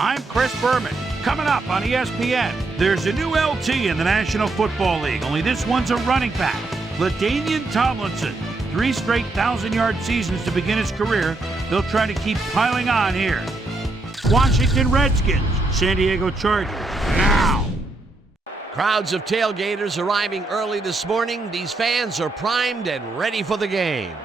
I'm Chris Berman. Coming up on ESPN, there's a new LT in the National Football League, only this one's a running back. LaDainian Tomlinson, 3 straight 1,000-yard seasons to begin his career. They'll try to keep piling on here. Washington Redskins, San Diego Chargers, now. Crowds of tailgaters arriving early this morning. These fans are primed and ready for the game.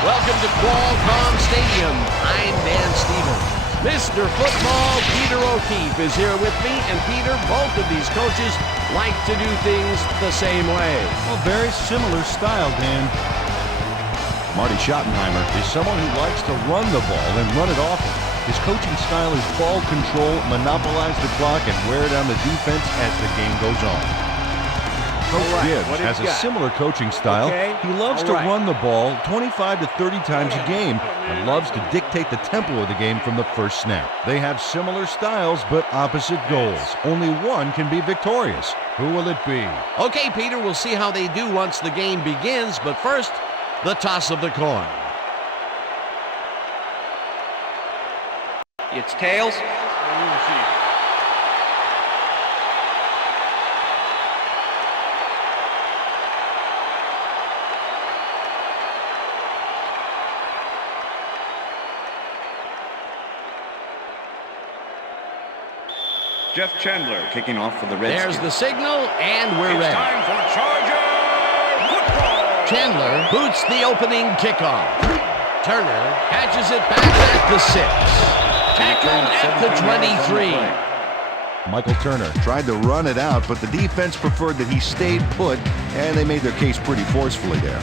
Welcome to Qualcomm Stadium. I'm Dan Stevens. Mr. Football, Peter O'Keefe, is here with me. And Peter, both of these coaches like to do things the same way. Well, very similar style, Dan. Marty Schottenheimer is someone who likes to run the ball and run it often. His coaching style is ball control, monopolize the clock, and wear down the defense as the game goes on. Coach Gibbs has a similar coaching style. He loves to run the ball 25 to 30 times a game and loves to dictate the tempo of the game from the first snap. They have similar styles but opposite goals. Only one can be victorious. Who will it be? Okay, Peter, we'll see how they do once the game begins, but first, the toss of the coin. It's tails. Jeff Chandler kicking off for the Redskins. There's the signal, and we're ready. It's time for Charger football. Chandler boots the opening kickoff. Turner catches it back at the 6. Tackled at the 23. Michael Turner tried to run it out, but the defense preferred that he stayed put, and they made their case pretty forcefully there.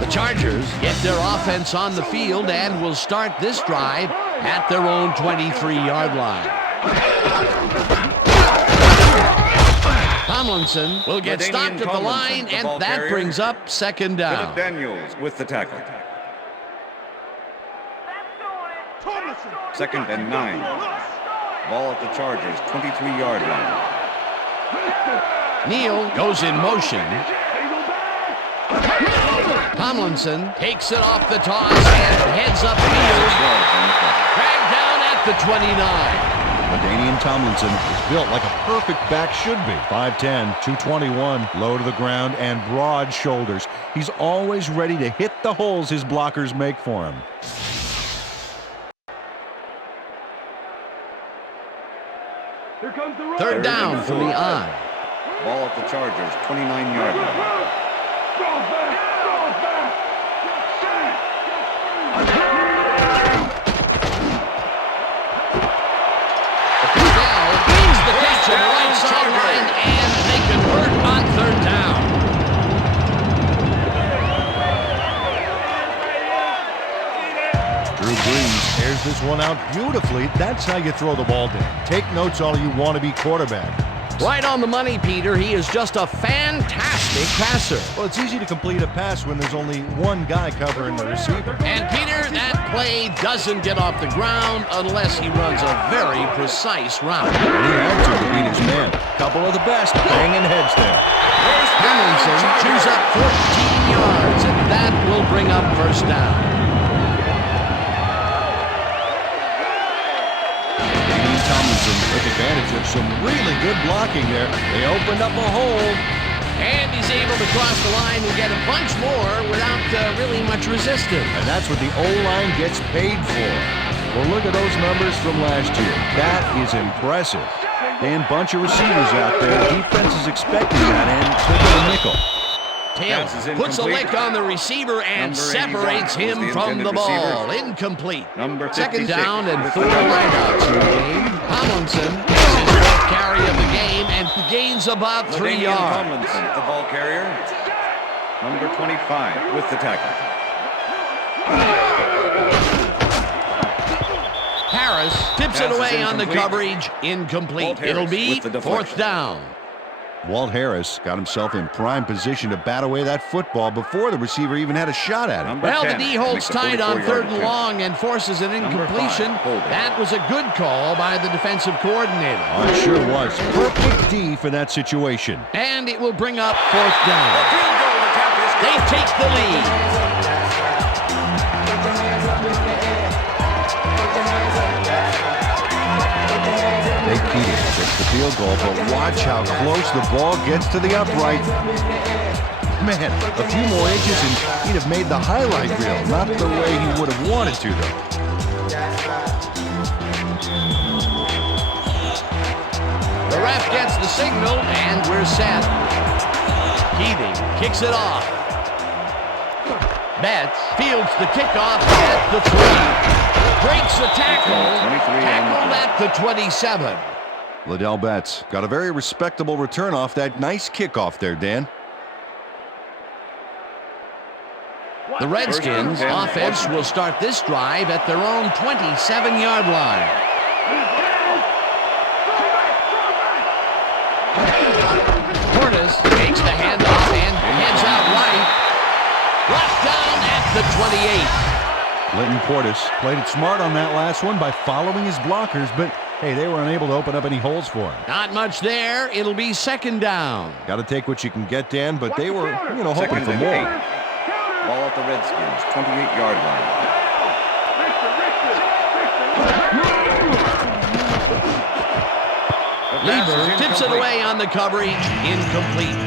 The Chargers get their offense on the field and will start this drive at their own 23-yard line. Tomlinson will get stopped at the line, and that brings up second down. Philip Daniels with the tackle. 2nd and 9. Ball at the Chargers' 23-yard line. Neal goes in motion. Tomlinson takes it off the toss and heads upfield. Dragged down at the 29. LaDainian Tomlinson is built like a perfect back should be. 5'10", 221, low to the ground, and broad shoulders. He's always ready to hit the holes his blockers make for him. Third down from the eye. Ball at the Chargers' 29-yard line. The catch on the right sideline, and they convert on third down. Drew Brees tears this one out beautifully. That's how you throw the ball down. Take notes all you want to be quarterback. Right on the money, Peter. He is just a fantastic passer. Well, it's easy to complete a pass when there's only one guy covering the receiver. And Peter, that play doesn't get off the ground unless he runs a very precise route. And he had to beat his man. Couple of the best banging heads there. Tomlinson chews up 14 yards, and that will bring up first down. Tomlinson took advantage of some really good blocking there. They opened up a hole. And he's able to cross the line and get a bunch more without really much resistance. And that's what the O-line gets paid for. Well, look at those numbers from last year. That is impressive. Dan, bunch of receivers out there. The defense is expecting that, and took a nickel. Tails puts a lick on the receiver and separates him from the ball. Incomplete. Second down and 4 wideouts in the game. Tomlinson has his 4th carry of the game and gains about 3 yards. Tomlinson, the ball carrier. Number 25 with the tackle. Harris tips it away on the coverage. Incomplete. It'll be 4th down. Walt Harris got himself in prime position to bat away that football before the receiver even had a shot at him. Well, the D holds tight on 3rd and long and forces an incompletion. That was a good call by the defensive coordinator. Oh, it sure was. Perfect D for that situation. And it will bring up 4th down. The field goal attempt is They take the lead. Nate Keating gets the field goal, but watch how close the ball gets to the upright. Man, a few more inches and he'd have made the highlight reel. Not the way he would have wanted to, though. The ref gets the signal, and we're set. Keating kicks it off. Betts fields the kickoff at the 3. Breaks the tackle. Tackled at the 27. Liddell Betts got a very respectable return off that nice kickoff there, Dan. The Redskins offense will start this drive at their own 27-yard line. Portis takes the handoff and heads out right. Brought down at the 28. Linton Portis played it smart on that last one by following his blockers, but hey, they were unable to open up any holes for him. Not much there. It'll be second down. Got to take what you can get, Dan, but they were, hoping for more. Ball at the Redskins, 28-yard line. Lieber tips it away on the coverage. Incomplete.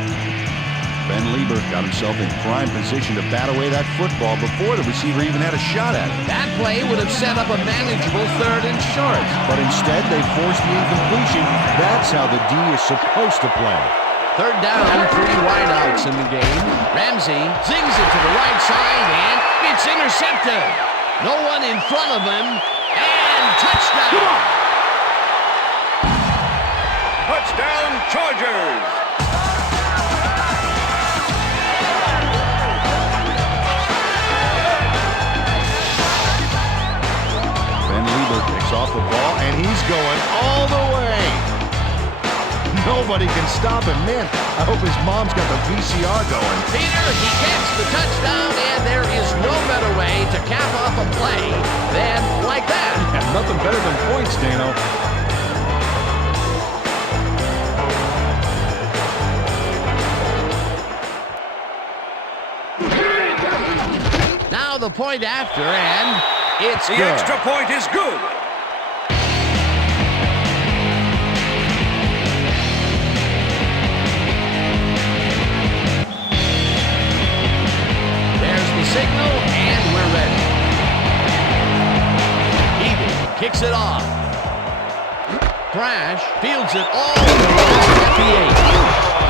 Ben Lieber got himself in prime position to bat away that football before the receiver even had a shot at it. That play would have set up a manageable 3rd and short. But instead, they forced the incompletion. That's how the D is supposed to play. 3rd down, 3 wideouts in the game. Ramsey zings it to the right side, and it's intercepted. No one in front of him, and touchdown. Touchdown, Chargers. Ben Lieber picks off the ball, and he's going all the way. Nobody can stop him. Man, I hope his mom's got the VCR going. Peter, he gets the touchdown, and there is no better way to cap off a play than like that. Yeah, nothing better than points, Dano. Now the point after, and it's The good. extra point is good. There's the signal, and we're ready. Keating kicks it off. Thrash fields it all the way at the 8.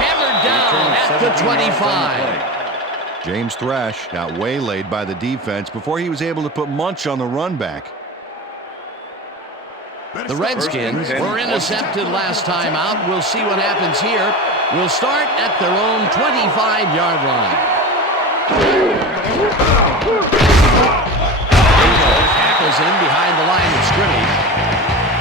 Hammered down at the 25. James Thrash got waylaid by the defense before he was able to put Munch on the run back. The Redskins were intercepted last time out. We'll see what happens here. We'll start at their own 25-yard line. Dingle tackles in behind the line of scrimmage.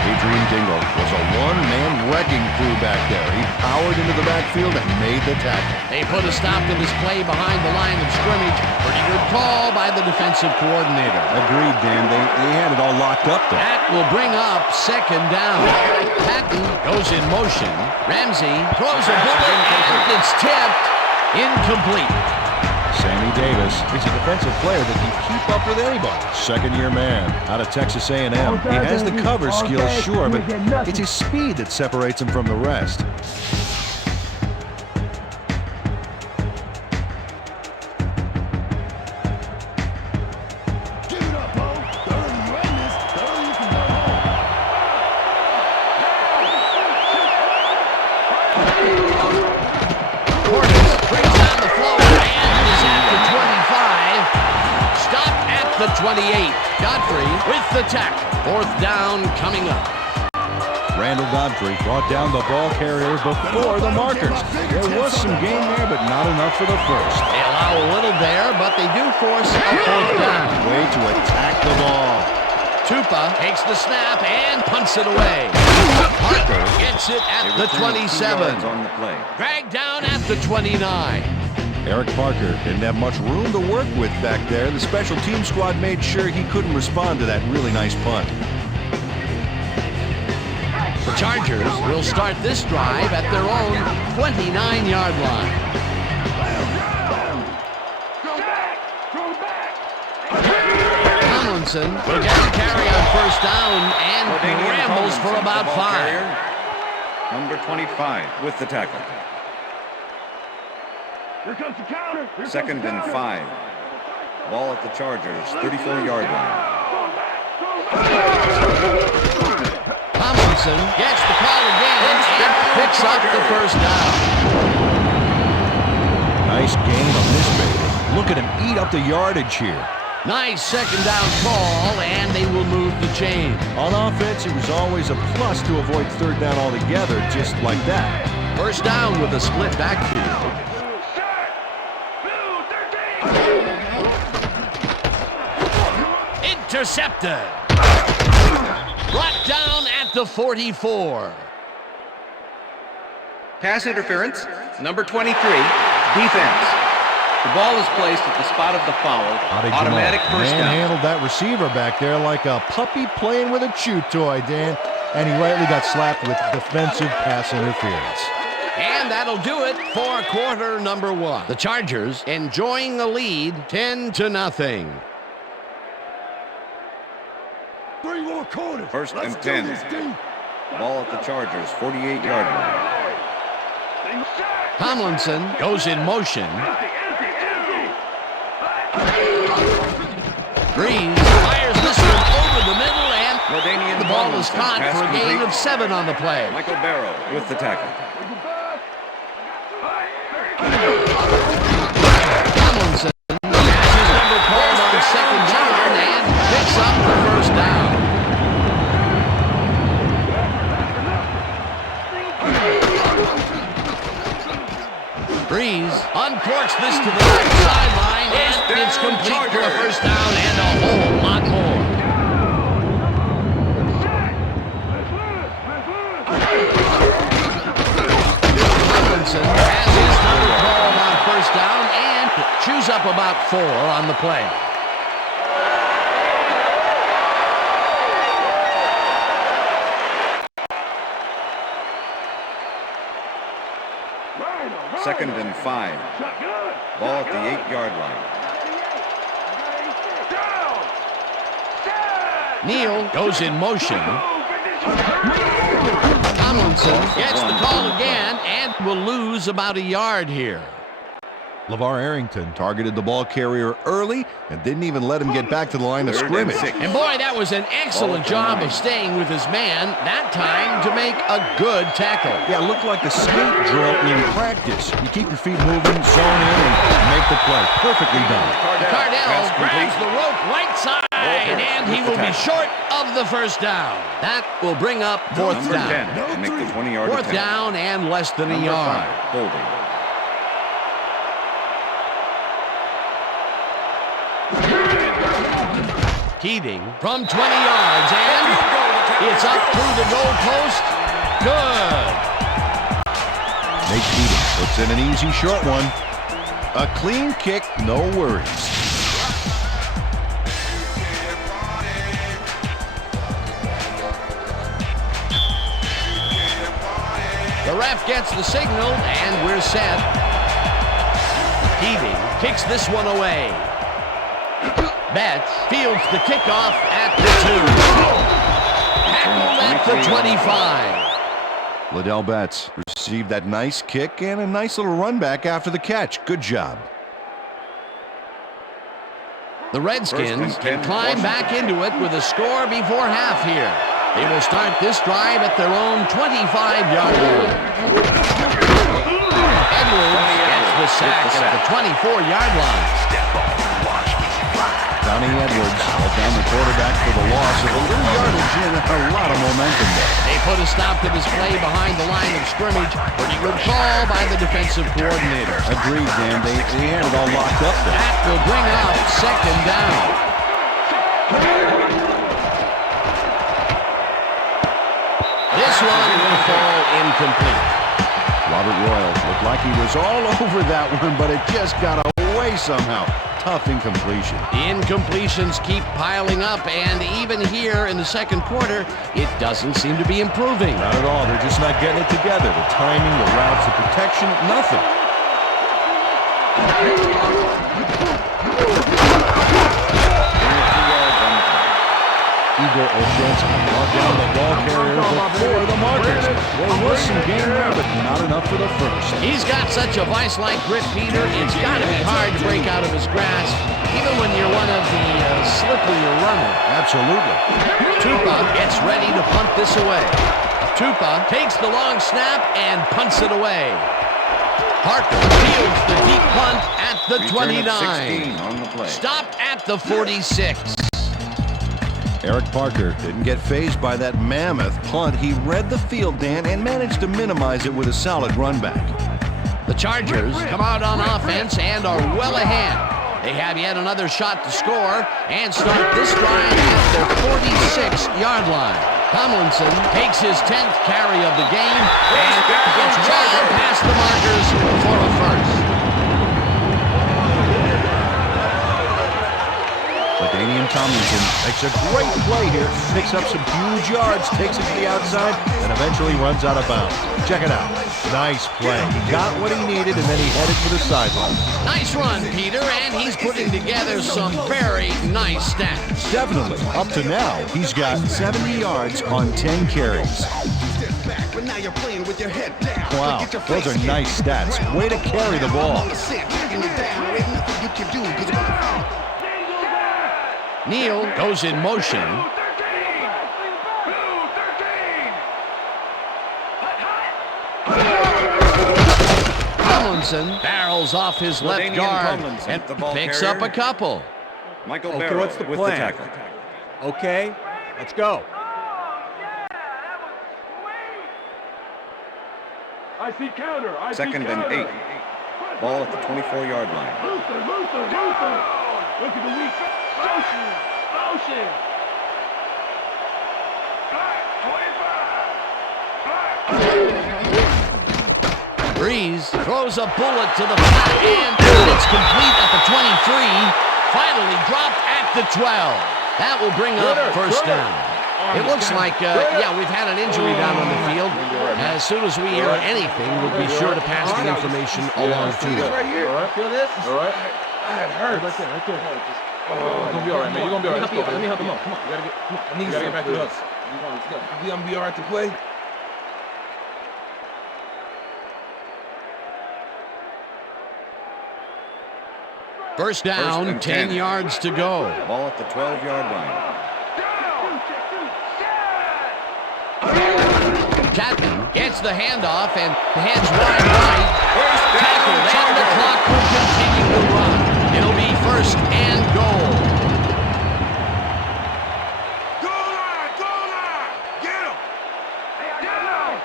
Adrian Dingle was a one-man wrecking crew back there. He powered into the backfield and made the tackle. They put a stop to this play behind the line of scrimmage. Pretty good call by the defensive coordinator. Agreed, Dan. They had it all locked up there. That will bring up second down. Patton goes in motion. Ramsey throws a bullet, and it's tipped. Incomplete. Sammy Davis is a defensive player that can keep up with anybody. Second-year man out of Texas A&M. He has the cover skills, sure, but it's his speed that separates him from the rest. The 28. Godfrey with the tackle. 4th down coming up. Randall Godfrey brought down the ball carrier before the markers. There was some gain there, but not enough for the first. They allow a little there, but they do force a 4th down. Way to attack the ball. Tupa takes the snap and punts it away. Parker gets it at the 27. On the play. Dragged down at the 29. Eric Parker didn't have much room to work with back there. The special team squad made sure he couldn't respond to that really nice punt. The Chargers will start this drive at their own 29-yard line. Tomlinson will get the carry on first down and rambles for about 5. Number 25 with the tackle. Here comes the counter. Second and 5. Ball at the Chargers, 34-yard line. Tomlinson gets the call again and picks up the first down. Nice gain on this baby. Look at him eat up the yardage here. Nice second down call, and they will move the chain. On offense, it was always a plus to avoid third down altogether, just like that. First down with a split backfield. Intercepted. Brought down at the 44. Pass interference, number 23, defense. The ball is placed at the spot of the foul. Automatic first down. Handled that receiver back there like a puppy playing with a chew toy, Dan. And he rightly got slapped with defensive pass interference. And that'll do it for quarter number 1. The Chargers enjoying the lead 10-0. 3 more quarters. First and 10. Ball at the Chargers, 48-yard line. Tomlinson goes in motion. Breeze fires this one over the middle, and the ball is caught for a gain of 7 on the play. Michael Barrow with the tackle. Tomlinson has his number called on second down and picks up the first down. Breeze uncorks this to the right sideline, and it's complete for a first down and a whole lot more. Tomlinson has his number called on first down and chews up about 4 on the play. Second and 5. Ball at the 8-yard line. Neal goes in motion. Tomlinson gets the call again and will lose about a yard here. LeVar Arrington targeted the ball carrier early and didn't even let him get back to the line of scrimmage. And boy, that was an excellent job of staying with his man, that time to make a good tackle. Yeah, it looked like a skate drill in practice. You keep your feet moving, zone in, and make the play. Perfectly done. Cardell grabs the rope right side, and he will be short of the first down. That will bring up fourth Number down. 10 to make the 20-yard Fourth down and less than a Number yard. 5, holding. Keating from 20 yards, and it's up through the goalpost. Good. Nate Keating puts in an easy short one. A clean kick, no worries. The ref gets the signal, and we're set. Keating kicks this one away. Betts fields the kickoff at the 2. Tackled at the 25. Liddell Betts received that nice kick and a nice little run back after the catch. Good job. The Redskins can climb back into it with a score before half here. They will start this drive at their own 25-yard line. Edwards gets the sack at the 24-yard line. Donnie Edwards held down the quarterback for the loss of a little yardage and a lot of momentum there. They put a stop to this play behind the line of scrimmage. Pretty good call by the defensive coordinator. Agreed, Dan. They had it all locked up there. That will bring up second down. This one will fall incomplete. Robert Royal looked like he was all over that one, but it just got away somehow. Tough incompletion. The incompletions keep piling up, and even here in the second quarter, it doesn't seem to be improving. Not at all. They're just not getting it together. The timing, the routes, the protection, nothing. Igor Olszewski brought down the ball carrier before the markers. There was some gain there, but not enough for the first. He's got such a vice-like grip, Peter. It's got to be hard to break out of his grasp, even when you're one of the slipperier runners. Absolutely. Tupa gets ready to punt this away. Tupa takes the long snap and punts it away. Parker fields the deep punt at the 29. On the play. Stopped at the 46. Eric Parker didn't get fazed by that mammoth punt. He read the field, Dan, and managed to minimize it with a solid run back. The Chargers come out on offense and are well ahead. They have yet another shot to score and start this drive at their 46-yard line. Tomlinson takes his 10th carry of the game and gets well past the markers for a first. LaDainian Tomlinson makes a great play here, picks up some huge yards, takes it to the outside, and eventually runs out of bounds. Check it out. Nice play. He got what he needed, and then he headed for the sideline. Nice run, Peter, and he's putting together some very nice stats. Definitely. Up to now, he's got 70 yards on 10 carries. Wow, those are nice stats. Way to carry the ball. Neal goes in motion. Tomlinson barrels off his left guard and picks up a couple. Michael Okay, Barrow what's the with plan? the tackle. Okay, let's go. I see counter. I see Second and counter. 8. Ball at the 24-yard line. Luther. Look at the weak motion. Breeze throws a bullet to the flat end, and it's complete at the 23. Finally dropped at the 12. That will bring up first down. It looks like, we've had an injury down on the field. As soon as we hear anything, we'll be sure to pass the information along to you. Right here. All right. Feel this? All right. That hurts. Right there. You're gonna be all right, man. You're gonna be all right. Let me help him up. Come on. You gotta get back to us. You gonna be all right to play? First down, 10 yards to go. Ball at the 12-yard line. Chapman gets the handoff and heads wide right. Tackled, and the clock will continue to run. It'll be first and goal.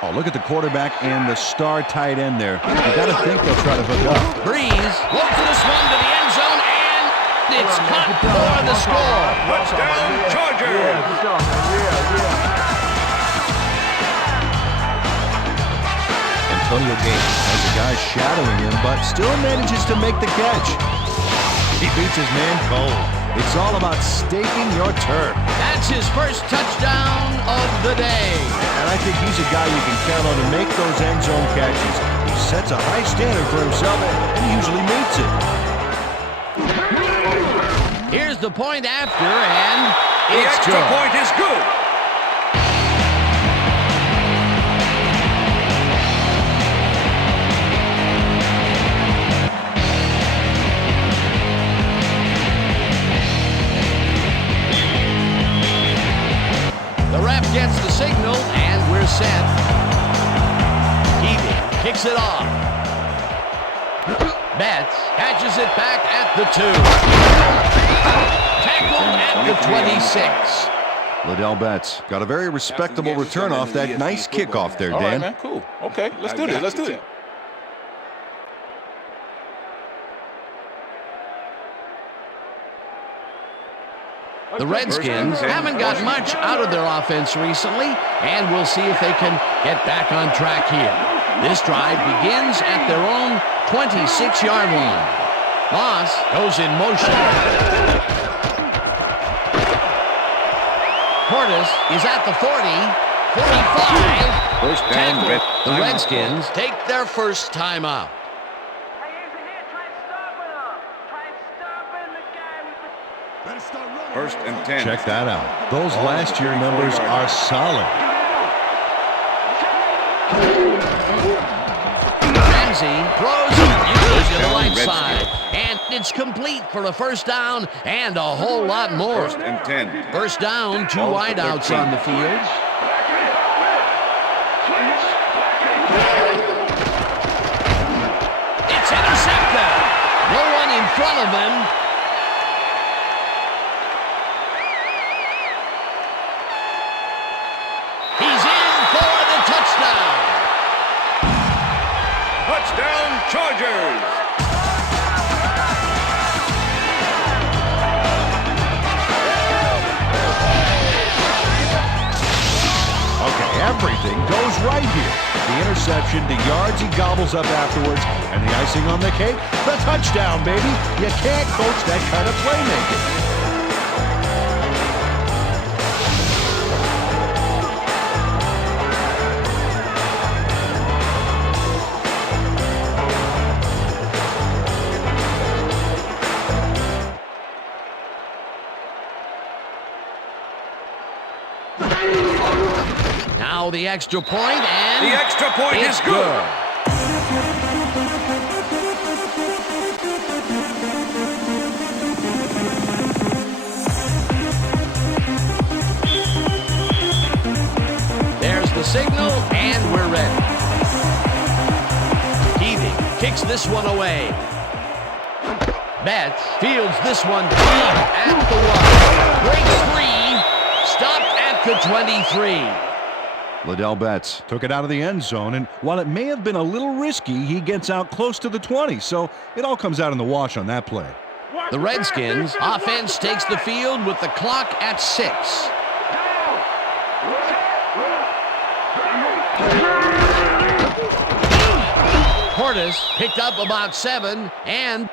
Oh, look at the quarterback and the star tight end there. You got to think they'll try to hook up. Breeze looks this one to the end zone, and it's caught for the score. Touchdown, Chargers! Good job, man. Antonio Gates has a guy shadowing him, but still manages to make the catch. He beats his man cold. It's all about staking your turf. That's his first touchdown of the day. And I think he's a guy you can count on to make those end zone catches. He sets a high standard for himself, and he usually meets it. Here's the point after, and The it's extra good. point is good. The ref gets the signal, and we're set. Keating kicks it off. Betts catches it back at the 2. Tackled at the 26. Liddell Betts got a very respectable return off that nice kickoff there, All right, Dan. man. Cool. Okay, let's do this. Let's do it. The Redskins haven't got much out of their offense recently, and we'll see if they can get back on track here. This drive begins at their own 26-yard line. Moss goes in motion. Portis is at the 40, 45. First down, Tackle. Red. The Redskins take their first timeout. Better start running. First and 10. Check that out. Those last year numbers are solid. Ramsey throws it to the right side. And it's complete for a first down and a whole lot more. First and 10. First down, 2 wideouts on the field. It's intercepted. No one in front of him. He's in for the touchdown. Touchdown, Chargers. Okay, everything goes right here. The interception, the yards he gobbles up afterwards, and the icing on the cake, the touchdown, baby. You can't coach that kind of playmaking. Now the extra point, and The extra point it's is good. There's the signal, and we're ready. Keating kicks this one away. Betts fields this one deep at the 1. Breaks 3. Stopped at the 23. Liddell Betts took it out of the end zone, and while it may have been a little risky, he gets out close to the 20, so it all comes out in the wash on that play. The Redskins offense takes the field with the clock at 6. Portis picked up about 7, and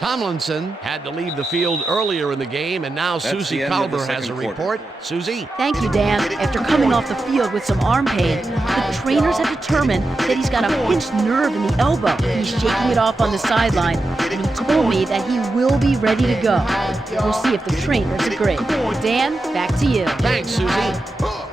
Tomlinson had to leave the field earlier in the game, and now Susie Calver has a report. Susie? Thank you, Dan. After coming off the field with some arm pain, the trainers have determined that he's got a pinched nerve in the elbow. He's shaking it off on the sideline, and he told me that he will be ready to go. We'll see if the trainers agree. Dan, back to you. Thanks, Susie.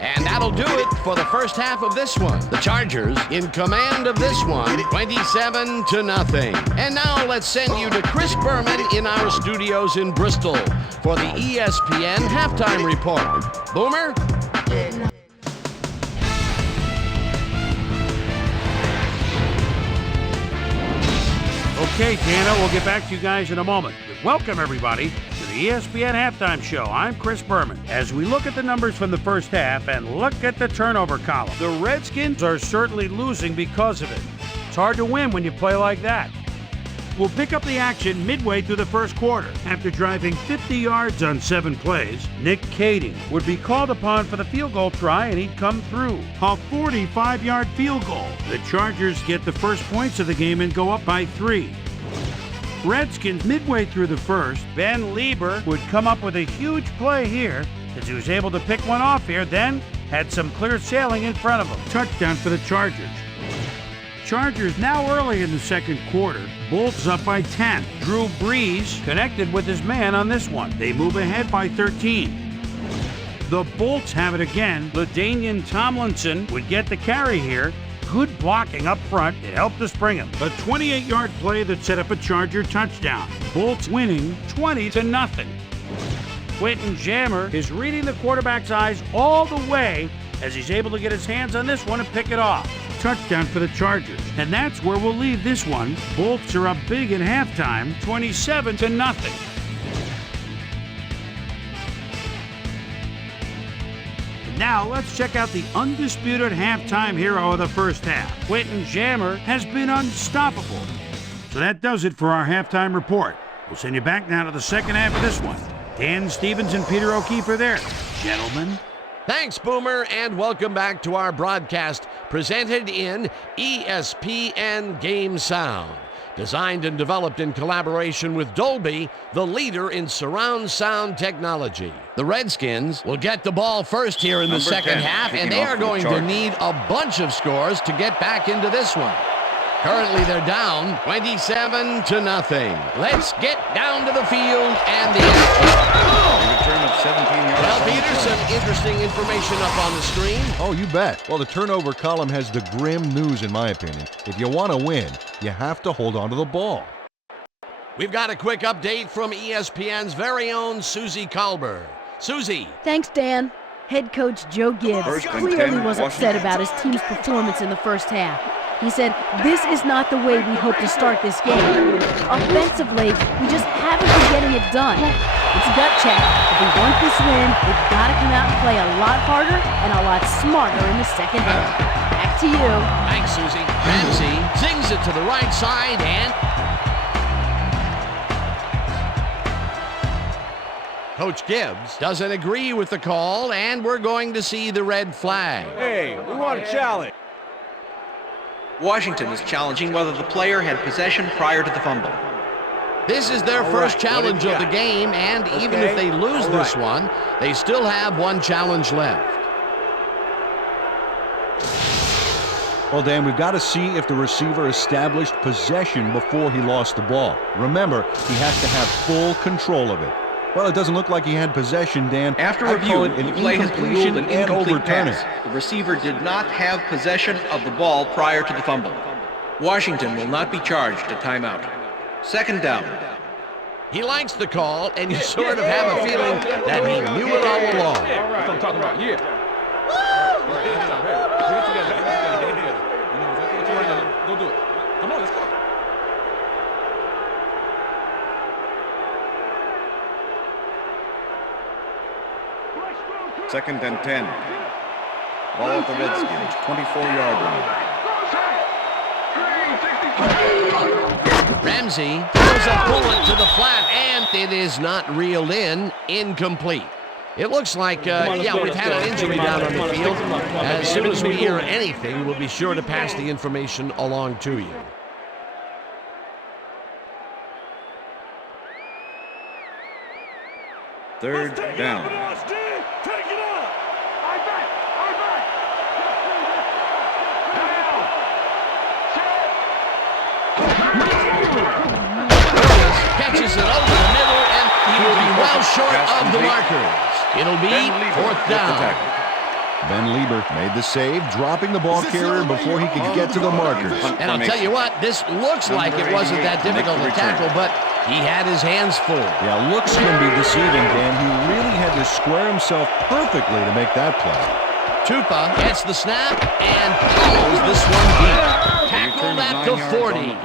And that'll do it for the first half of this one. The Chargers in command of this one, 27-0. And now let's send you to Chris Berman in our studios in Bristol for the ESPN halftime report. Boomer? Okay, Dana, we'll get back to you guys in a moment. But welcome, everybody, to the ESPN Halftime Show. I'm Chris Berman. As we look at the numbers from the first half and look at the turnover column, the Redskins are certainly losing because of it. It's hard to win when you play like that. We'll pick up the action midway through the first quarter. After driving 50 yards on 7 plays, Nick Kading would be called upon for the field goal try, and he'd come through. A 45-yard field goal. The Chargers get the first points of the game and go up by 3. Redskins midway through the first, Ben Lieber would come up with a huge play here as he was able to pick one off here, then had some clear sailing in front of him. Touchdown for the Chargers. Chargers now early in the second quarter. Bolts up by 10. Drew Brees connected with his man on this one. They move ahead by 13. The Bolts have it again. LaDainian Tomlinson would get the carry here. Good blocking up front. It helped to spring him. A 28-yard play that set up a Charger touchdown. Bolts winning 20-0. Quentin Jammer is reading the quarterback's eyes all the way as he's able to get his hands on this one and pick it off. Touchdown for the Chargers. And that's where we'll leave this one. Bolts are up big in halftime, 27-0. Now let's check out the undisputed halftime hero of the first half. Quentin Jammer has been unstoppable. So that does it for our halftime report. We'll send you back now to the second half of this one. Dan Stevens and Peter O'Keefe are there. Gentlemen. Thanks, Boomer, and welcome back to our broadcast presented in ESPN Game Sound. Designed and developed in collaboration with Dolby, the leader in surround sound technology. The Redskins will get the ball first here in the second half, and they are going to need a bunch of scores to get back into this one. Currently, they're down 27-0. Let's get down to the field and the action. 17-yard Well, ball Peter, carrier. some interesting information up on the screen. Oh, you bet. Well, the turnover column has the grim news, in my opinion. If you want to win, you have to hold on to the ball. We've got a quick update from ESPN's very own Susie Kalber. Susie. Thanks, Dan. Head coach Joe Gibbs First and clearly 10, was upset Washington. about his team's performance in the first half. He said, "This is not the way we hope to start this game. Offensively, we just haven't been getting it done. It's a gut check. If we want this win, we've got to come out and play a lot harder and a lot smarter in the second half." Back to you. Thanks, Susie. Ramsey zings it to the right side and... Coach Gibbs doesn't agree with the call, and we're going to see the red flag. Hey, we want a challenge. Washington is challenging whether the player had possession prior to the fumble. This is their first challenge of the game, and even if they lose this one, they still have one challenge left. Well, Dan, we've got to see if the receiver established possession before he lost the ball. Remember, he has to have full control of it. Well, it doesn't look like he had possession, Dan. After I'd review, call it the an play has been incompletion ruled an and incomplete overturn it. pass. The receiver did not have possession of the ball prior to the fumble. Washington will not be charged a timeout. Second down. He likes the call, and you sort of have a feeling that he knew it all along. That's what I'm talking about. Yeah. Go do it. Come on, let's go. Second and 10. Ball at the Redskins, 24-yard line. Ramsey throws a bullet to the flat, and it is not reeled in. Incomplete. It looks like, we've had an injury down on the field. As soon as we hear anything, we'll be sure to pass the information along to you. Third down. Take it up. I back. Catches it over the middle, and he will be well short of the markers. It'll be fourth down. Ben Lieber made the save, dropping the ball carrier before he could get to the markers. And I'll tell you what, this looks like it wasn't that difficult to tackle, but he had his hands full. Yeah, looks can be deceiving, Dan. He really had to square himself perfectly to make that play. Tupa gets the snap and pulls this one deep. Tackled at the 40.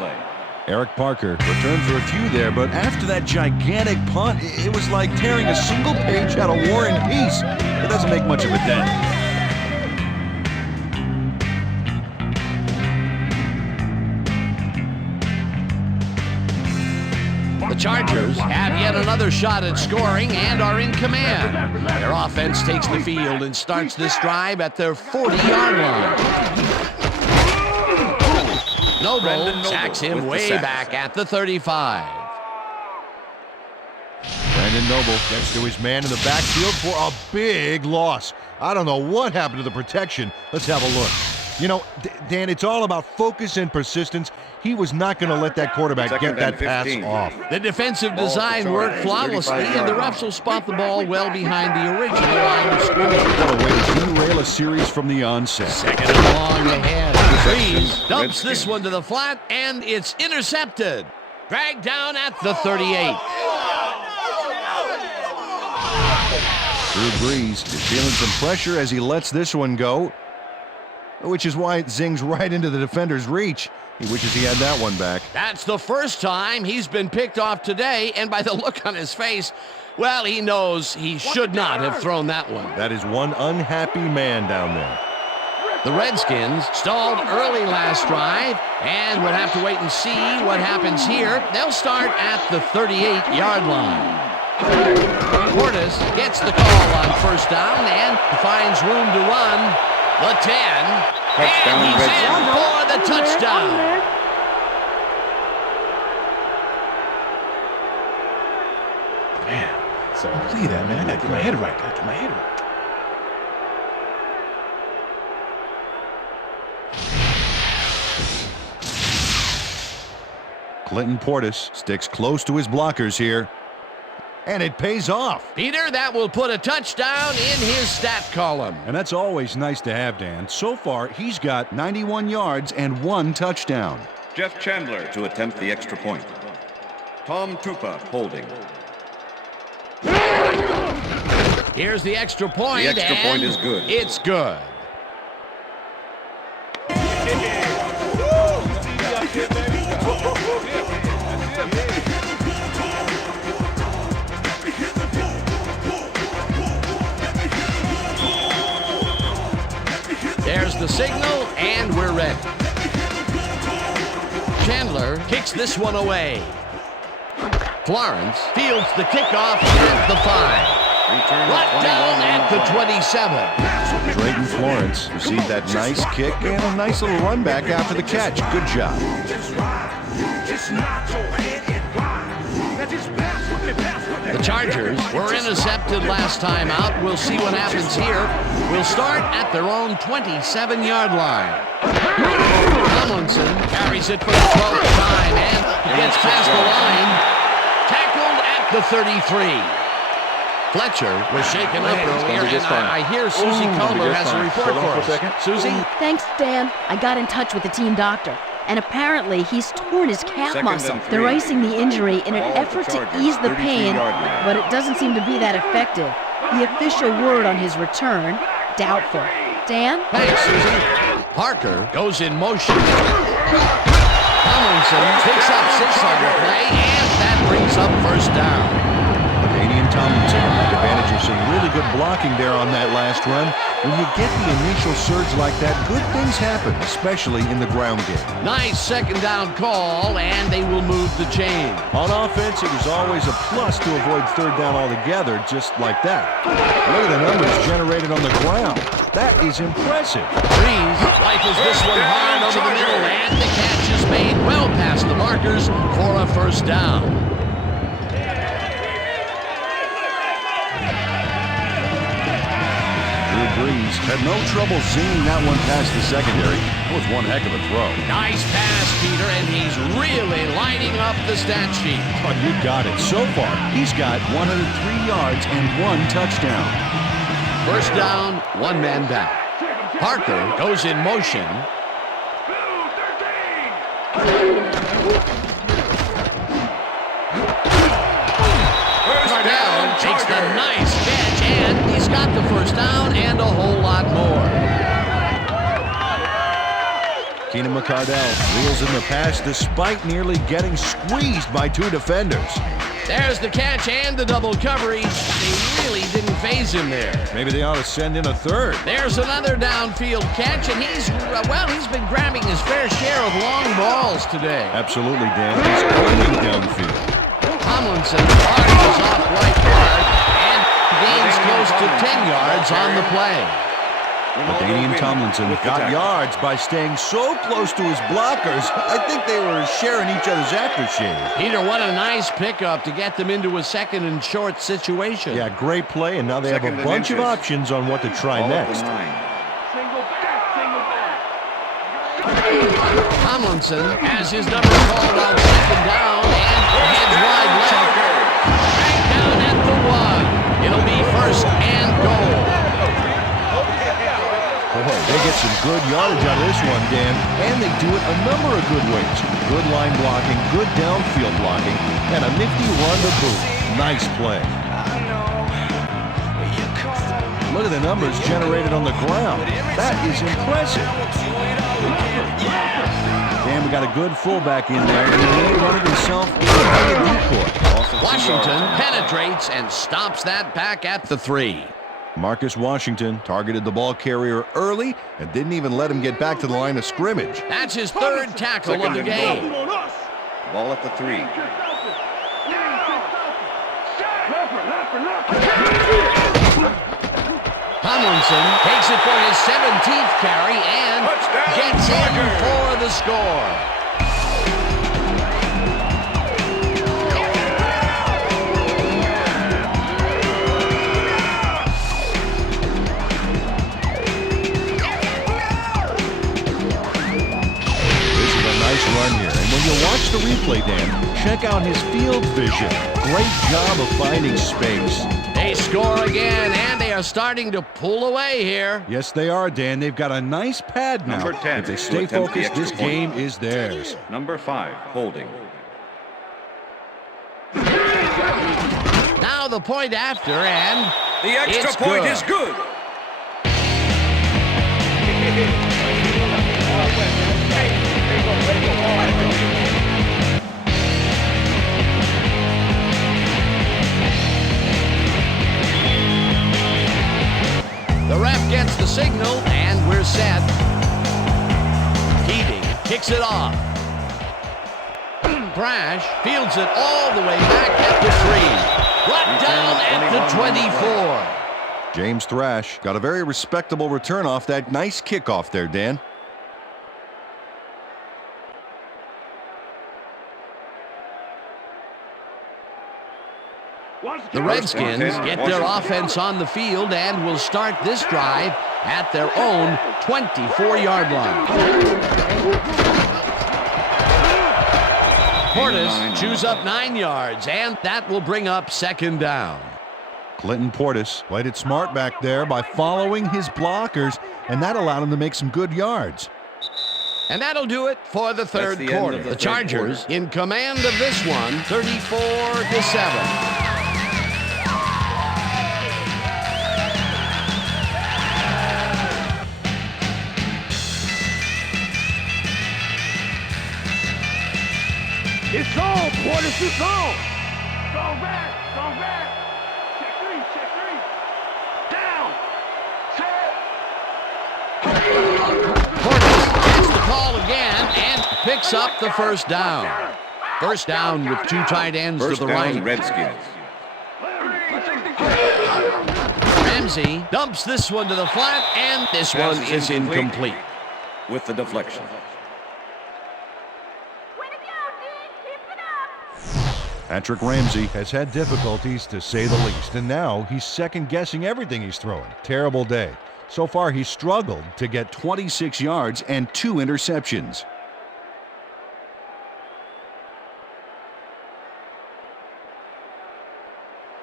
Eric Parker returned for a few there, but after that gigantic punt, it was like tearing a single page out of War and Peace. It doesn't make much of a dent. The Chargers have yet another shot at scoring and are in command. Their offense takes the field and starts this drive at their 40-yard line. Noble sacks him way back at the 35. Brandon Noble gets to his man in the backfield for a big loss. I don't know what happened to the protection. Let's have a look. You know, Dan, it's all about focus and persistence. He was not going to let that quarterback get that pass off. The defensive design worked flawlessly, and the refs will spot the ball well behind the original line of scrimmage. What a way to derail a series from the onset. Second and long ahead. Breeze dumps this one to the flat, and it's intercepted. Dragged down at the 38. Drew Brees is feeling some pressure as he lets this one go, which is why it zings right into the defender's reach. He wishes he had that one back. That's the first time he's been picked off today, and by the look on his face, well, he knows he should not have thrown that one. That is one unhappy man down there. The Redskins stalled early last drive, and we'll have to wait and see what happens here. They'll start at the 38-yard line. Portis gets the call on first down and finds room to run. The 10, Touchdown, and he's in Redskins. for the touchdown. Man, so look at that, man. I gotta get my head right. Clinton Portis sticks close to his blockers here. And it pays off. Peter, that will put a touchdown in his stat column. And that's always nice to have, Dan. So far, he's got 91 yards and 1 touchdown. Jeff Chandler to attempt the extra point. Tom Tupa holding. Here's the extra point. The extra point is good. It's good. There's the signal, and we're ready. Chandler kicks this one away. Florence fields the kickoff at the 5. Right down at the 27. Drayton Florence received that nice kick and a nice little run back after the catch. Good job. The Chargers were intercepted last time out. We'll see what happens here. We'll start at their own 27-yard line. Tomlinson carries it for the 12th time and gets past the line. Tackled at the 33. Fletcher was shaken up earlier, and I hear Susie Culver has a report for us. Susie? Thanks, Dan. I got in touch with the team doctor, and apparently he's torn his calf muscle. They're icing the injury in an effort to ease the pain, but it doesn't seem to be that effective. The official word on his return, doubtful. Dan? Thanks, Susie. Parker goes in motion. Tomlinson picks up 6 on the play, and that brings up first down. Tomlinson took advantage of some really good blocking there on that last run. When you get the initial surge like that, good things happen, especially in the ground game. Nice second down call, and they will move the chain. On offense, it was always a plus to avoid third down altogether, just like that. Look at the numbers generated on the ground. That is impressive. Breeze rifles this one hard over the middle, and the catch is made well past the markers for a first down. Breeze had no trouble zinging that one past the secondary. That was one heck of a throw. Nice pass, Peter, and he's really lighting up the stat sheet. Oh, you got it. So far, he's got 103 yards and 1 touchdown. First down, 1 man back. Parker goes in motion. Cardell takes the nice catch, and he's got the first down and a whole lot more. Keenan McCardell reels in the pass despite nearly getting squeezed by 2 defenders. There's the catch and the double coverage. They really didn't phase him there. Maybe they ought to send in a third. There's another downfield catch, and he's been grabbing his fair share of long balls today. Absolutely, Dan. He's owning downfield. Tomlinson arches off right guard and gains close to 10 yards on the play. LaDainian Tomlinson got yards by staying so close to his blockers. I think they were sharing each other's aftershave. Peter, what a nice pickup to get them into a second and short situation. Yeah, great play, and now they have a bunch of options on what to try next. Tomlinson has his number called on second down and heads wide left. Back down at the 1. It'll be first and goal. Boy, they get some good yardage out of this one, Dan, and they do it a number of good ways. Good line blocking, good downfield blocking, and a nifty run to boot. Nice play. Look at the numbers generated on the ground. That is impressive. Dan, we got a good fullback in there, and he really running himself into a decoy. Washington penetrates and stops that back at the 3. Marcus Washington targeted the ball carrier early and didn't even let him get back to the line of scrimmage. That's his third tackle of the game. Ball at the 3. Tomlinson takes it for his 17th carry and gets in for the score. Run here. And when you watch the replay, Dan, check out his field vision. great job of finding space. They score again, and they are starting to pull away here. Yes, they are, Dan. They've got a nice pad now. Number 10 If they to stay attempt the focused, this extra point. game is theirs. Number 5, holding. Now the point after, and The extra it's point good. is good. The ref gets the signal, and we're set. Keating kicks it off. Brash fields it all the way back at the 3. Brought down at the 24. James Thrash got a very respectable return off that nice kickoff there, Dan. The Redskins get their offense on the field and will start this drive at their own 24-yard line. Portis chews up 9 yards, and that will bring up second down. Clinton Portis played it smart back there by following his blockers, and that allowed him to make some good yards. And that'll do it for the third the end quarter. of the The third Chargers quarter. in command of this one, 34-7. It's on, Portis, it's on. Go back, go back. Check three. Down. Portis gets the call again and picks up the first down. First down with 2 tight ends First to the down, right. Redskins. Ramsey dumps this one to the flat, and this one Pass is incomplete. With the deflection. Patrick Ramsey has had difficulties, to say the least, and now he's second-guessing everything he's throwing. Terrible day. So far, he's struggled to get 26 yards and 2 interceptions.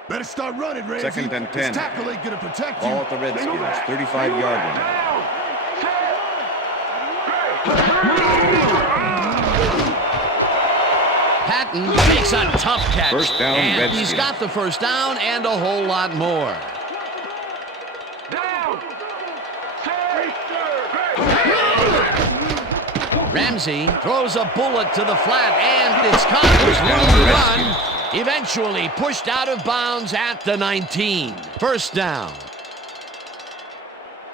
Better start running, Ramsey. Second and 10. This tackle ain't gonna protect you. Ball at the Redskins, 35-yard line. Patton makes a tough catch. First down, and Redskins. he's got the first down and a whole lot more. Ramsey throws a bullet to the flat, and it's caught with room to run. Eventually pushed out of bounds at the 19. First down.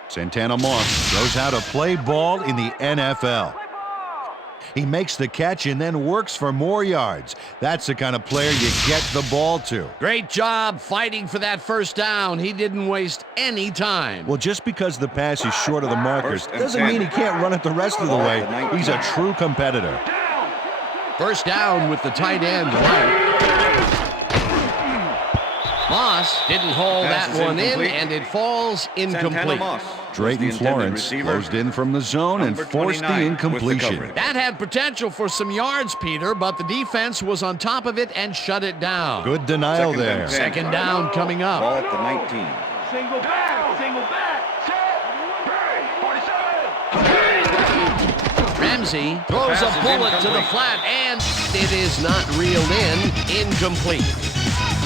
Santana Moss knows how to play ball in the NFL. He makes the catch and then works for more yards. That's the kind of player you get the ball to. Great job fighting for that first down. He didn't waste any time. Well, just because the pass is short of the markers First and doesn't 10. mean he can't run it the rest of the Ball way. at the 19. He's a true competitor. First down with the tight end right. Moss didn't haul Pass that is one in, incomplete. and it falls Santana incomplete. Moss. Drayton was the intended Florence receiver. closed in from the zone and Number forced the 29 with the incompletion. coverage. That had potential for some yards, Peter, but the defense was on top of it and shut it down. Good denial Second and there. 10. Second down coming Ball up. at the 19. Single back. Ramsey throws pass a is bullet to the incomplete. flat, and it is not reeled in. Incomplete.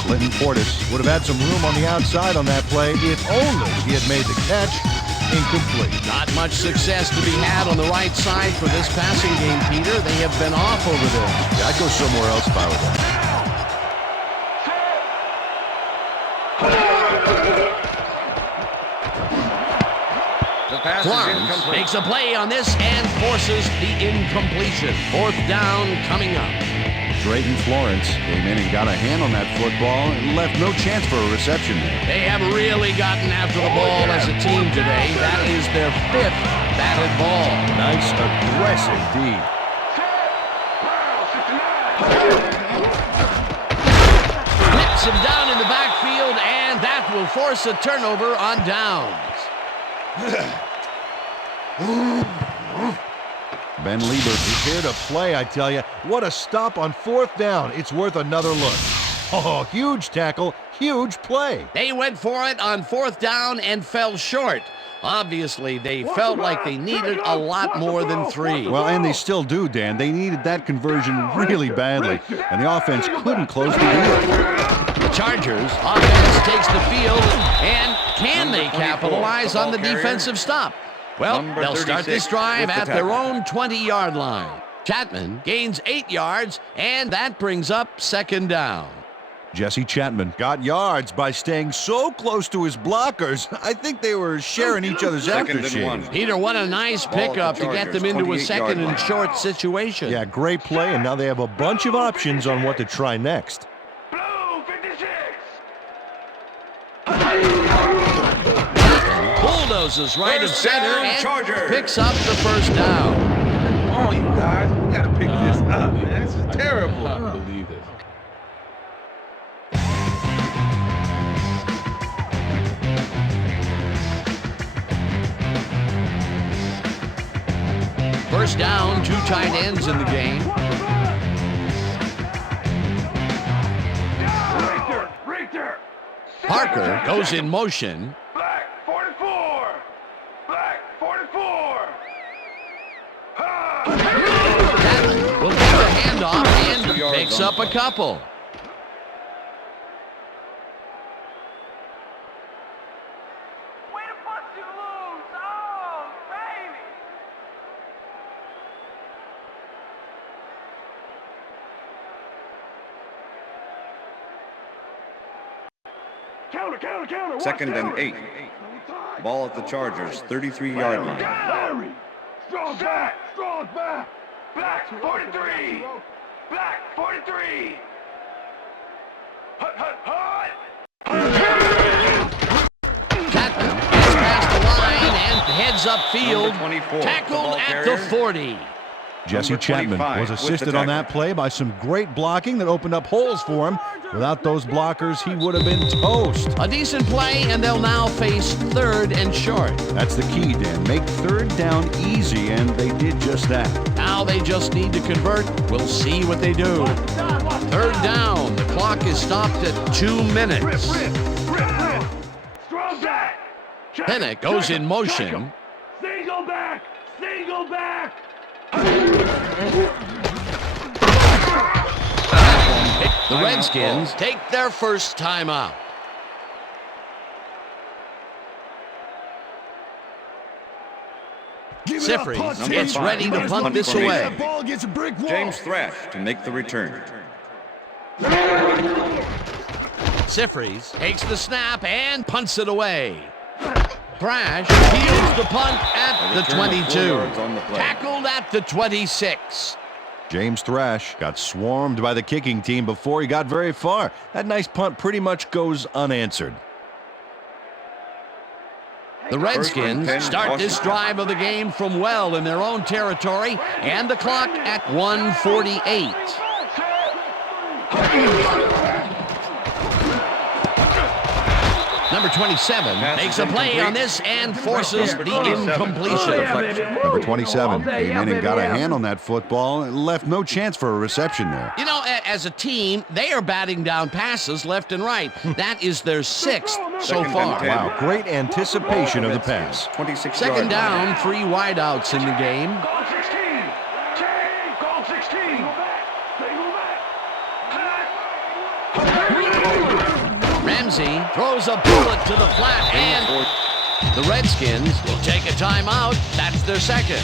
Clinton Portis would have had some room on the outside on that play if only he had made the catch. Incomplete. Not much success to be had on the right side for this passing game, Peter. They have been off over there. Yeah, I'd go somewhere else if I were there. The pass is Florence incomplete. makes a play on this and forces the incompletion. Fourth down coming up. Drayton Florence came in and got a hand on that football and left no chance for a reception there. They have really gotten after the ball as a team today. That is their 5th batted ball. Nice, aggressive D. Hits him down in the backfield, and that will force a turnover on downs. Ben Lieber is here to play, I tell you. What a stop on 4th down. It's worth another look. Oh, huge tackle, huge play. They went for it on 4th down and fell short. Obviously, they felt like they needed a lot more than 3. Well, and they still do, Dan. They needed that conversion really badly, and the offense couldn't close the deal. Chargers offense takes the field, and can they capitalize on the defensive stop? Well, they'll start this drive at their own 20-yard line. Chapman gains 8 yards, and that brings up 2nd down. Jesse Chapman got yards by staying so close to his blockers. I think they were sharing each other's aftershave. Peter, what a nice pickup to get them into a 2nd and short situation. Yeah, great play, and now they have a bunch of options on what to try next. Blue 56. Bulldozes right of center and Chargers. picks up the 1st down. Oh, you guys, you gotta pick this up, man. This is terrible. I don't believe this. First down, 2 tight ends in the game. Richter. Parker goes in motion. Black 44. Black 44. Chapman will get the handoff and picks up a couple. Way to bust you loose. Oh, baby. Counter. Watch 2nd and counter. 8. Ball at the Chargers, 33-yard line. Larry. Strong back. Black 43. Black 43. Hut. Chapman gets past the line and heads upfield. Number 24, Tackled the ball at the carrier. 40. Jesse Number Chapman 25 was with the assisted on tackle. that play by some great blocking that opened up holes for him. Without those blockers, he would have been toast. A decent play, and they'll now face 3rd and short. That's the key, Dan. Make 3rd down easy, and they did just that. Now they just need to convert. We'll see what they do. 3rd down. The clock is stopped at 2 minutes. Strong back. Pennick goes in motion. Single back. The Redskins take their first timeout. Sifri gets ready to punt this away. James Thrash to make the return. Sifri takes the snap and punts it away. Thrash fields the punt at the 22. Tackled at the 26. James Thrash got swarmed by the kicking team before he got very far. That nice punt pretty much goes unanswered. The Redskins start this drive of the game from well in their own territory, and the clock at 1:48. Number 27 makes a play on this and forces the incompletion. Number 27 came in and got a hand on that football and left no chance for a reception there. You know, as a team, they are batting down passes left and right. That is their 6th so far. Wow, great anticipation of the pass. 2nd down, 3 wideouts in the game. Call 16. Call 16. Ramsey throws a bullet to the flat, and the Redskins will take a timeout. That's their 2nd.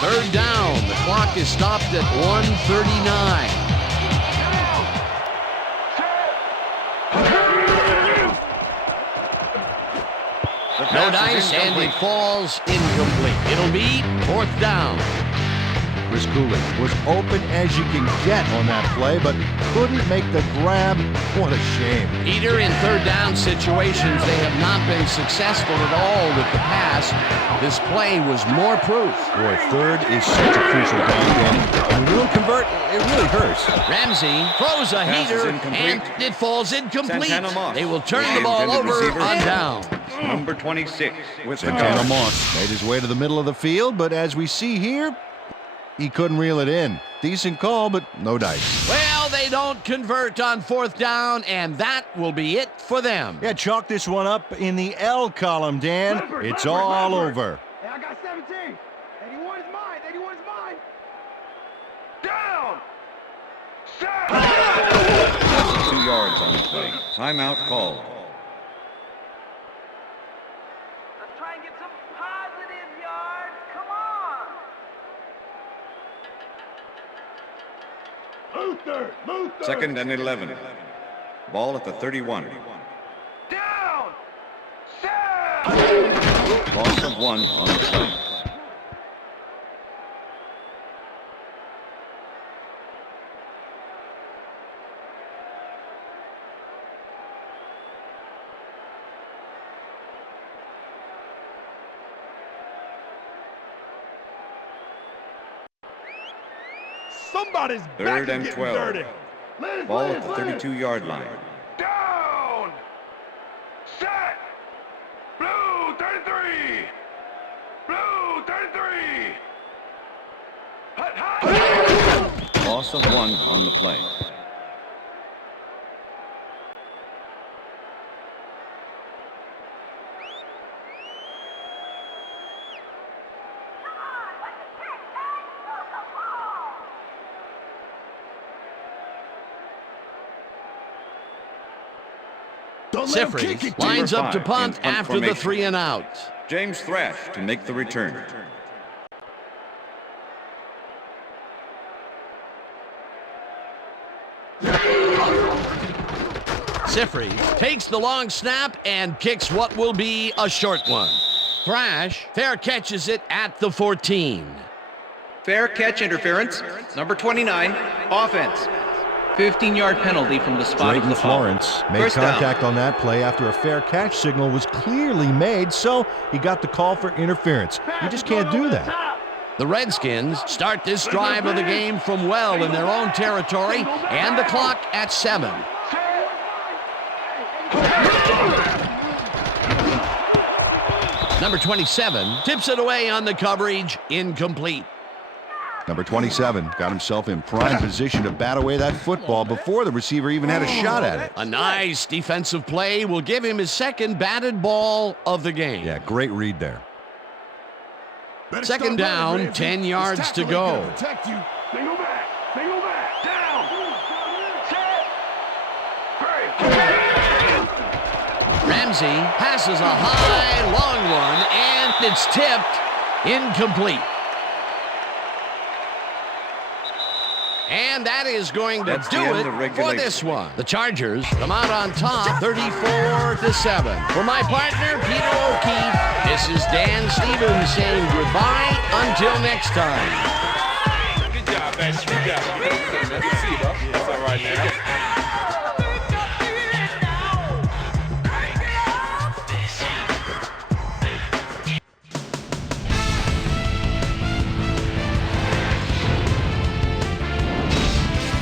Third down. The clock is stopped at 1:39. No dice, and it falls incomplete. It'll be 4th down. Chris Cooley was open as you can get on that play, but couldn't make the grab. What a shame. Peter, in 3rd down situations, they have not been successful at all with the pass. This play was more proof. Boy, 3rd is such a crucial down, and when we don't convert, it really hurts. Ramsey throws a heater, and it falls incomplete. They will turn the ball over on down. Number 26 with the Santana guard. Moss made his way to the middle of the field, but as we see here, he couldn't reel it in. Decent call, but no dice. Well, they don't convert on 4th down, and that will be it for them. Yeah, chalk this one up in the L column, Dan. It's all over. Hey, I got 17. 81 is mine. 81 is mine. Down. Set. 2 yards on the play. Timeout called. Let's try and get some positive yards. Come on. Luther. 2nd and 11. Ball at the 31. Down. Set. Loss of 1 on the play. Somebody's 3rd and 12. Ball at the 32-yard line. Down. Set. Blue 33. Blue 33. Hut, hut. Loss of 1 on the play. Sifri lines up to punt after the 3 and out. James Thrash to make the return. Sifri takes the long snap and kicks what will be a short one. Thrash fair catches it at the 14. Fair catch interference. Number 29, offense. 15-yard penalty from the spot of Drayton the foul. Florence made First down. contact on that play after a fair catch signal was clearly made, so he got the call for interference. You just can't do that. The Redskins start this drive of the game from well in their own territory, and the clock at 7. Number 27 tips it away on the coverage, incomplete. Number 27 got himself in prime position to bat away that football before the receiver even had a shot at it. A nice defensive play will give him his second batted ball of the game. Yeah, great read there. Second down, 10 yards to go. Protect you. Single back. Single back. Down. Set. Break. Ramsey passes a high, long one, and it's tipped incomplete. And that is going to That's do the end it of for regulation. this one. The Chargers come out on top 34-7. For my partner, Peter O'Keefe, this is Dan Stevens saying goodbye until next time. Good job, man. Good job. Good to see you, bro. That's all right, man.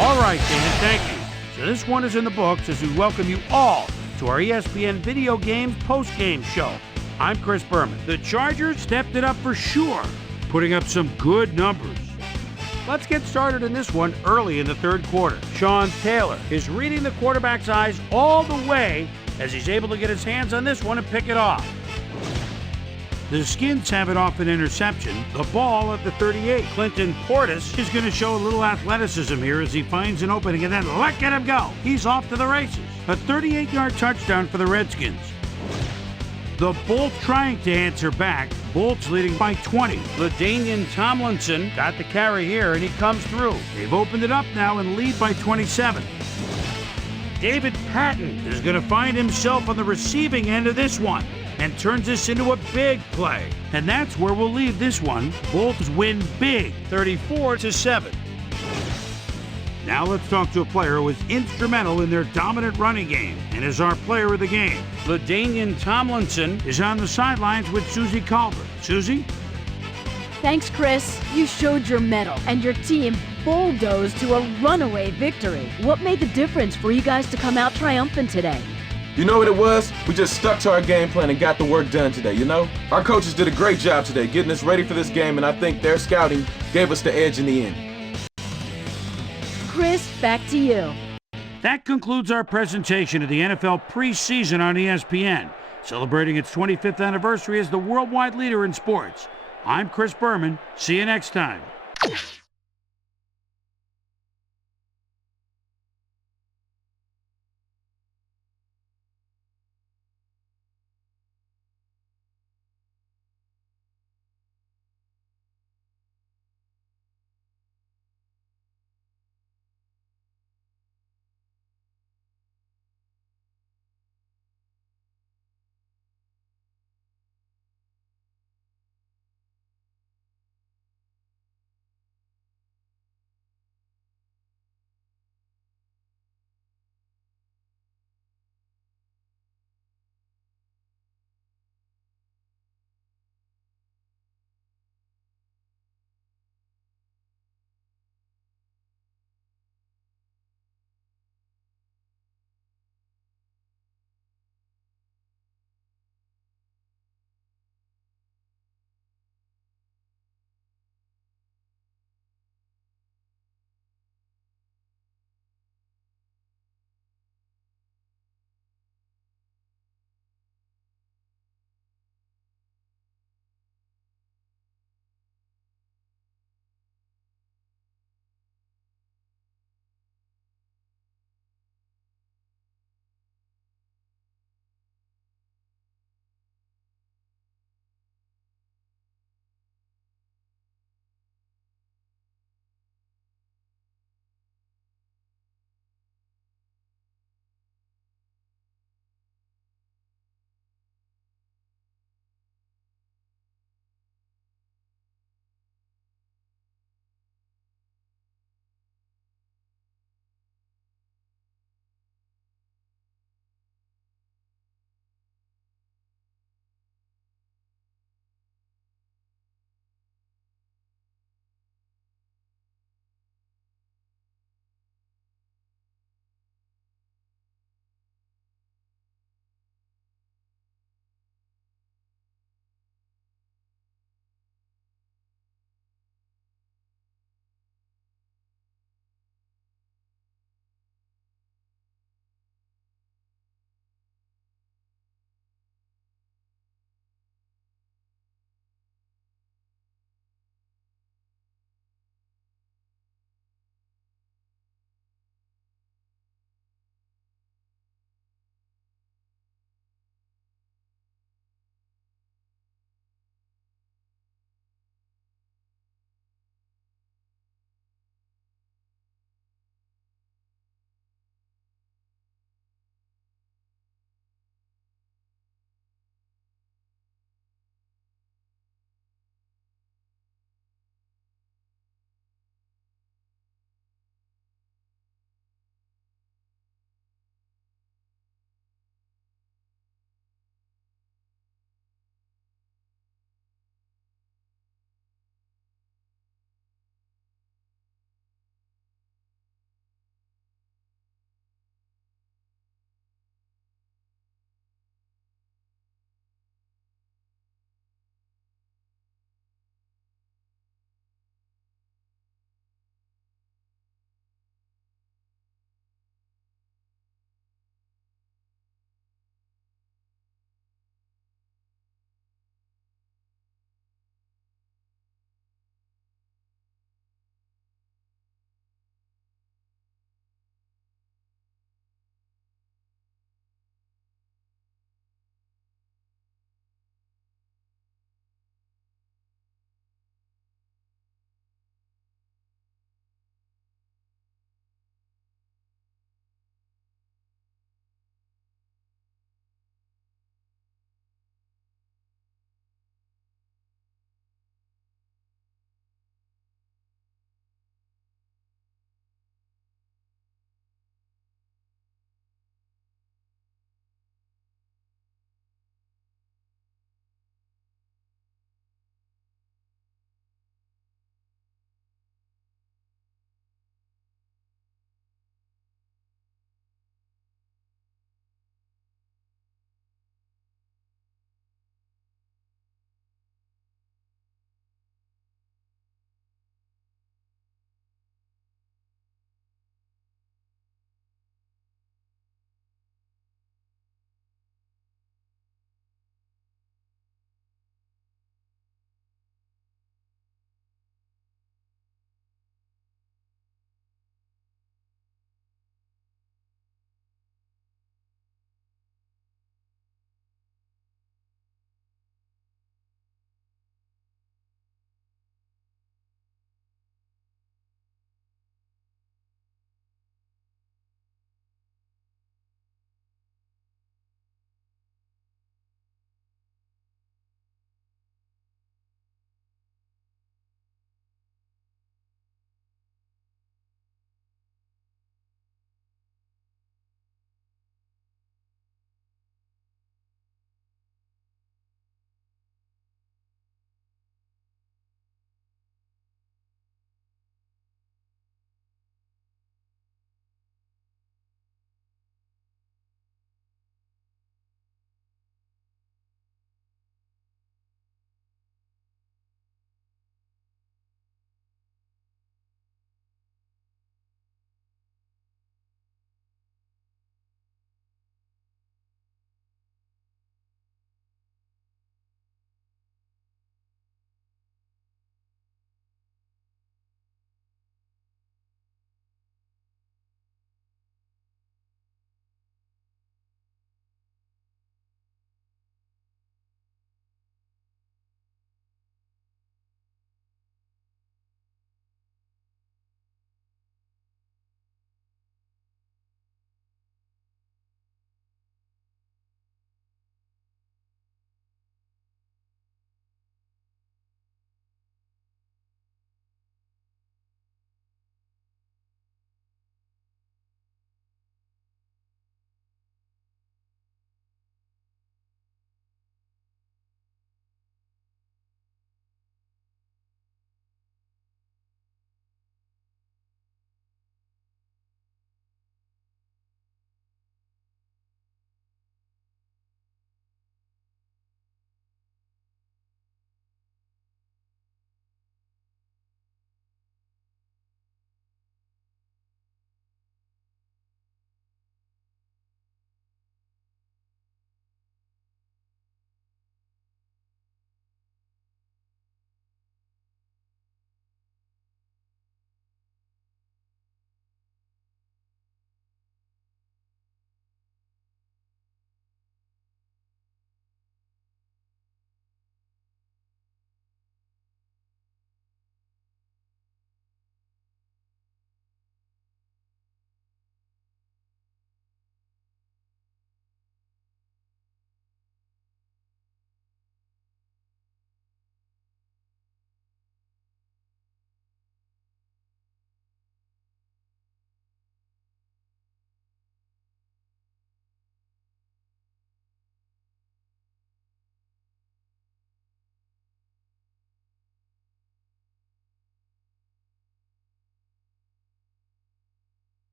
All right, Dan, thank you. So this one is in the books as we welcome you all to our ESPN Video Games post-game show. I'm Chris Berman. The Chargers stepped it up for sure, putting up some good numbers. Let's get started in this one early in the third quarter. Sean Taylor is reading the quarterback's eyes all the way as he's able to get his hands on this one and pick it off. The Skins have it off an interception. The ball at the 38. Clinton Portis is going to show a little athleticism here as he finds an opening and then let him go. He's off to the races. A 38-yard touchdown for the Redskins. The Bolts trying to answer back. Bolts leading by 20. LaDainian Tomlinson got the carry here and he comes through. They've opened it up now and lead by 27. David Patton is going to find himself on the receiving end of this one and turns this into a big play. And that's where we'll leave this one. Bolts win big, 34-7. Now let's talk to a player who was instrumental in their dominant running game and is our player of the game. LaDainian Tomlinson is on the sidelines with Susie Calvert. Susie? Thanks, Chris. You showed your mettle, and your team bulldozed to a runaway victory. What made the difference for you guys to come out triumphant today? You know what it was? We just stuck to our game plan and got the work done today, you know? Our coaches did a great job today getting us ready for this game, and I think their scouting gave us the edge in the end. Chris, back to you. That concludes our presentation of the NFL preseason on ESPN, celebrating its 25th anniversary as the worldwide leader in sports. I'm Chris Berman. See you next time.